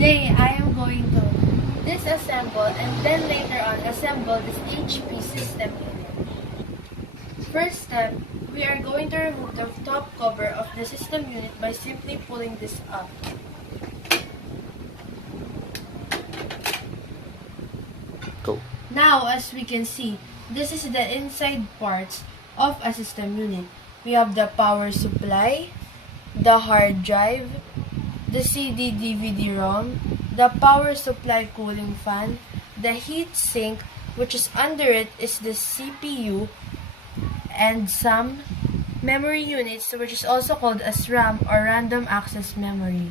Today, I am going to disassemble and then later on assemble this HP system unit. First step, we are going to remove the top cover of the system unit by simply pulling this up. Go. Now, as we can see, this is the inside parts of a system unit. We have the power supply, the hard drive, the CD-DVD-ROM, the power supply cooling fan, the heat sink, which is under it is the CPU, and some memory units, which is also called as RAM or random access memory.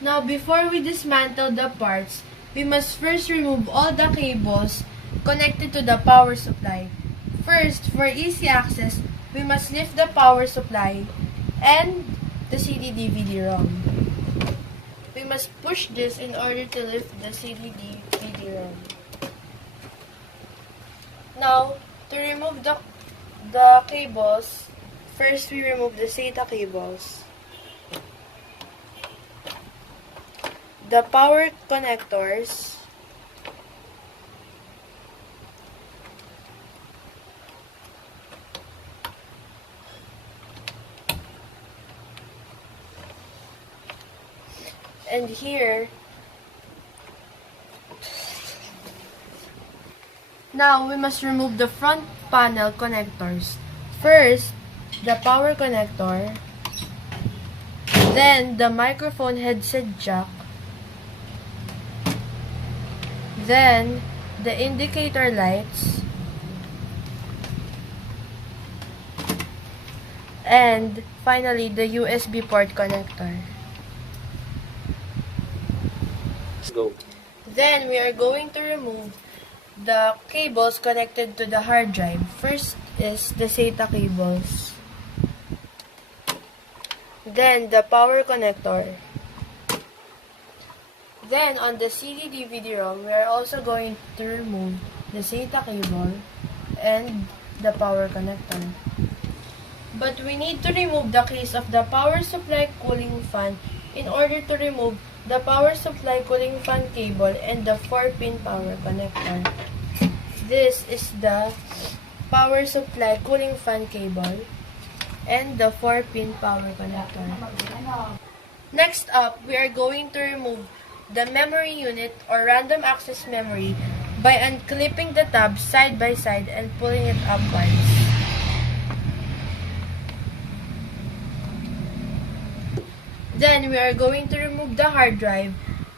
Now, before we dismantle the parts, we must first remove all the cables connected to the power supply. First, for easy access, we must lift the power supply and the CD-DVD-ROM. We must push this in order to lift the CD-DVD-ROM. Now, to remove the cables, first we remove the SATA cables, the power connectors, and here, now we must remove the front panel connectors. First, the power connector, then the microphone headset jack, then the indicator lights, and finally the USB port connector. Go. Then we are going to remove the cables connected to the hard drive. First is the SATA cables. Then the power connector. Then on the CD-DVD-ROM, we are also going to remove the SATA cable and the power connector. But we need to remove the case of the power supply cooling fan in order to remove the power supply cooling fan cable and the 4-pin power connector. This is the power supply cooling fan cable and the 4-pin power connector. Next up, we are going to remove the memory unit or random access memory by unclipping the tabs side by side and pulling it upwards. Then we are going to remove the hard drive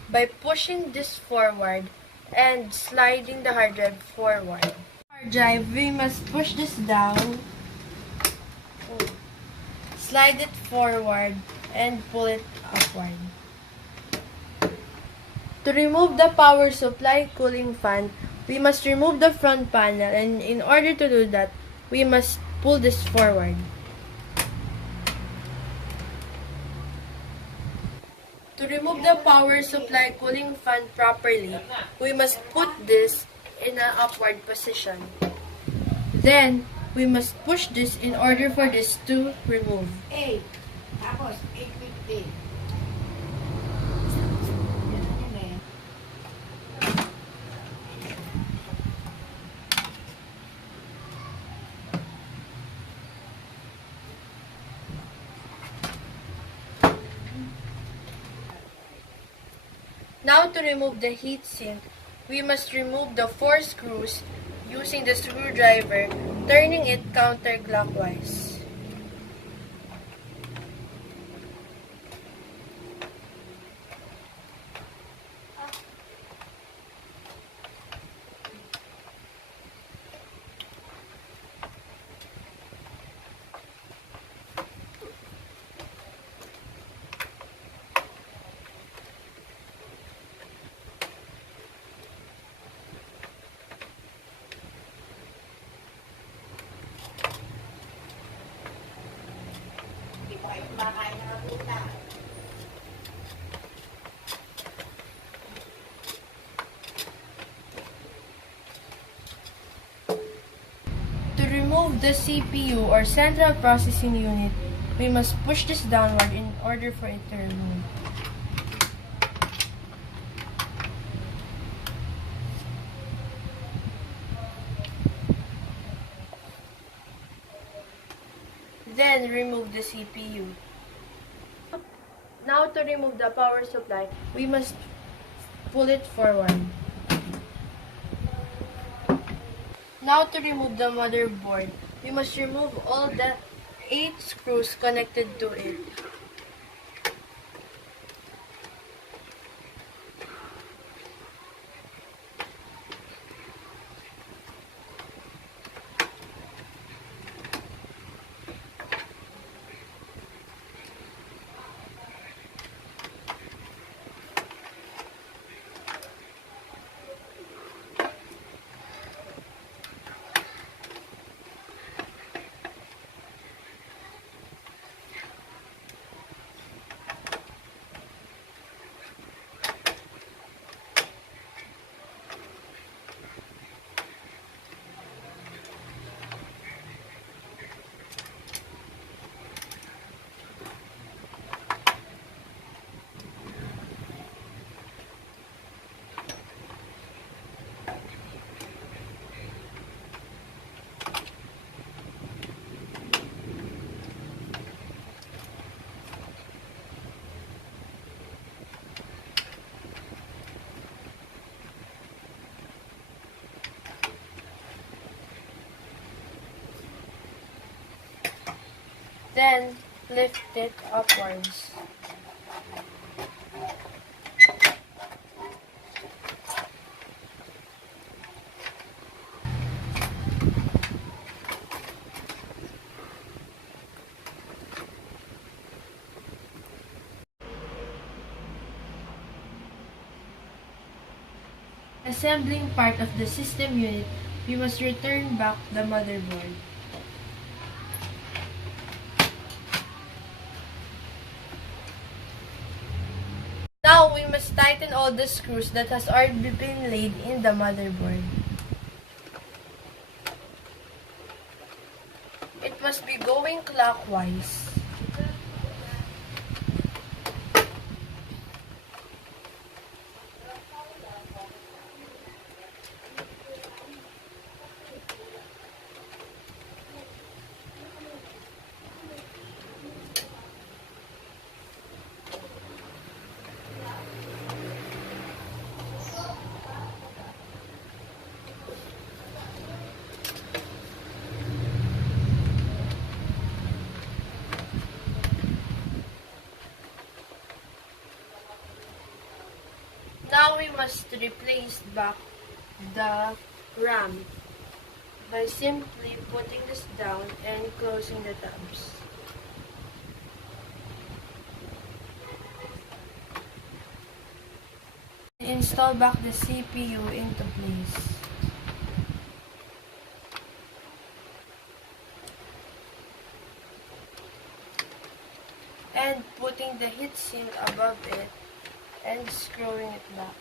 by pushing this forward and sliding the hard drive forward. Hard drive, we must push this down, slide it forward, and pull it upward. To remove the power supply cooling fan, we must remove the front panel, and in order to do that, we must pull this forward. To remove the power supply cooling fan properly, we must put this in an upward position. Then, we must push this in order for this to remove. Tapos, 850. Now to remove the heat sink, we must remove the 4 screws using the screwdriver, turning it counterclockwise. To remove the CPU or Central Processing Unit, we must push this downward in order for it to remove. Then remove the CPU. Now to remove the power supply, we must pull it forward. Now to remove the motherboard, we must remove all the 8 screws connected to it. Then lift it upwards. Assembling part of the system unit, we must return back the motherboard. Now, we must tighten all the screws that has already been laid in the motherboard. It must be going clockwise. Now we must replace back the RAM by simply putting this down and closing the tabs. Install back the CPU into place. And putting the heatsink above it and screwing it back.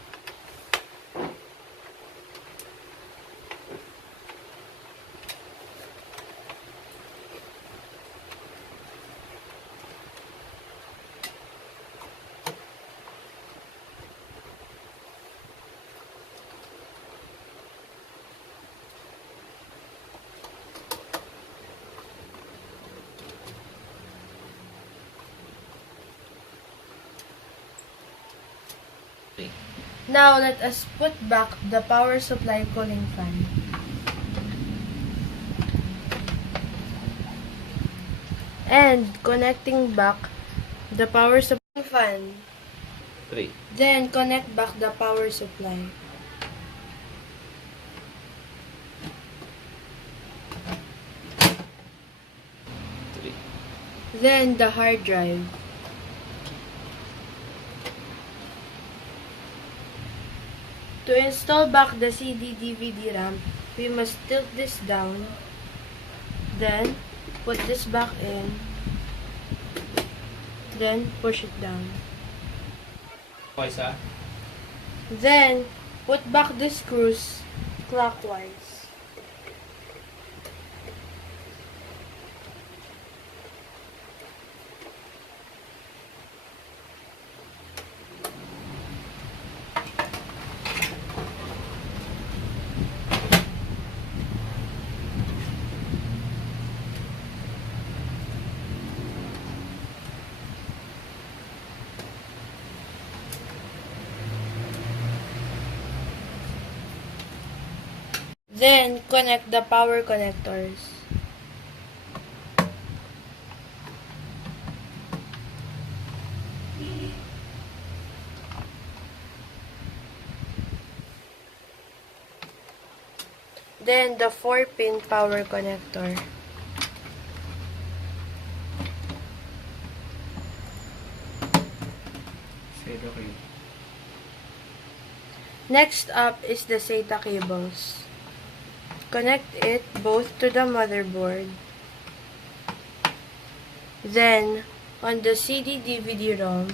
Now let us put back the power supply cooling fan. And connecting back the power supply fan. 3, Then connect back the power supply. Then the hard drive. To install back the CD-DVD RAM, we must tilt this down, then put this back in, then push it down. Then put back the screws clockwise. Then, connect the power connectors. Then, the 4-pin power connector. Next up is the SATA cables. Connect it both to the motherboard, then on the CD-DVD-ROM,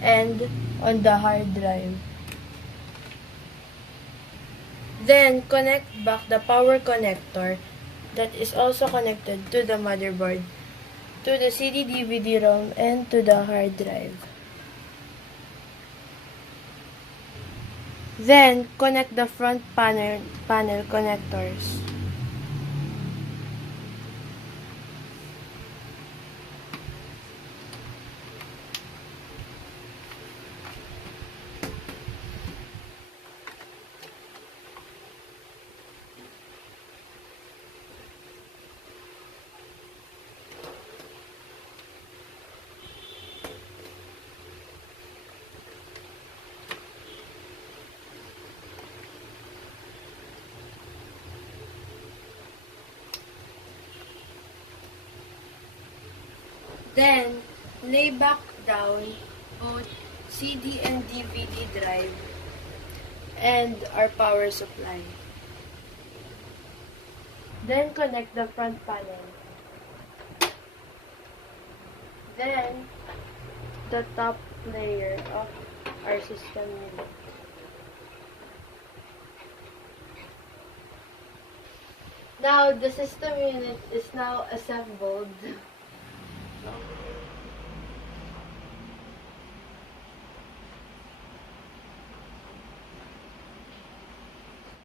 and on the hard drive. Then, connect back the power connector that is also connected to the motherboard, to the CD-DVD-ROM, and to the hard drive. Then, connect the front panel connectors. Then, lay back down both CD and DVD drive and our power supply. Then, connect the front panel. Then, the top layer of our system unit. Now, the system unit is now assembled.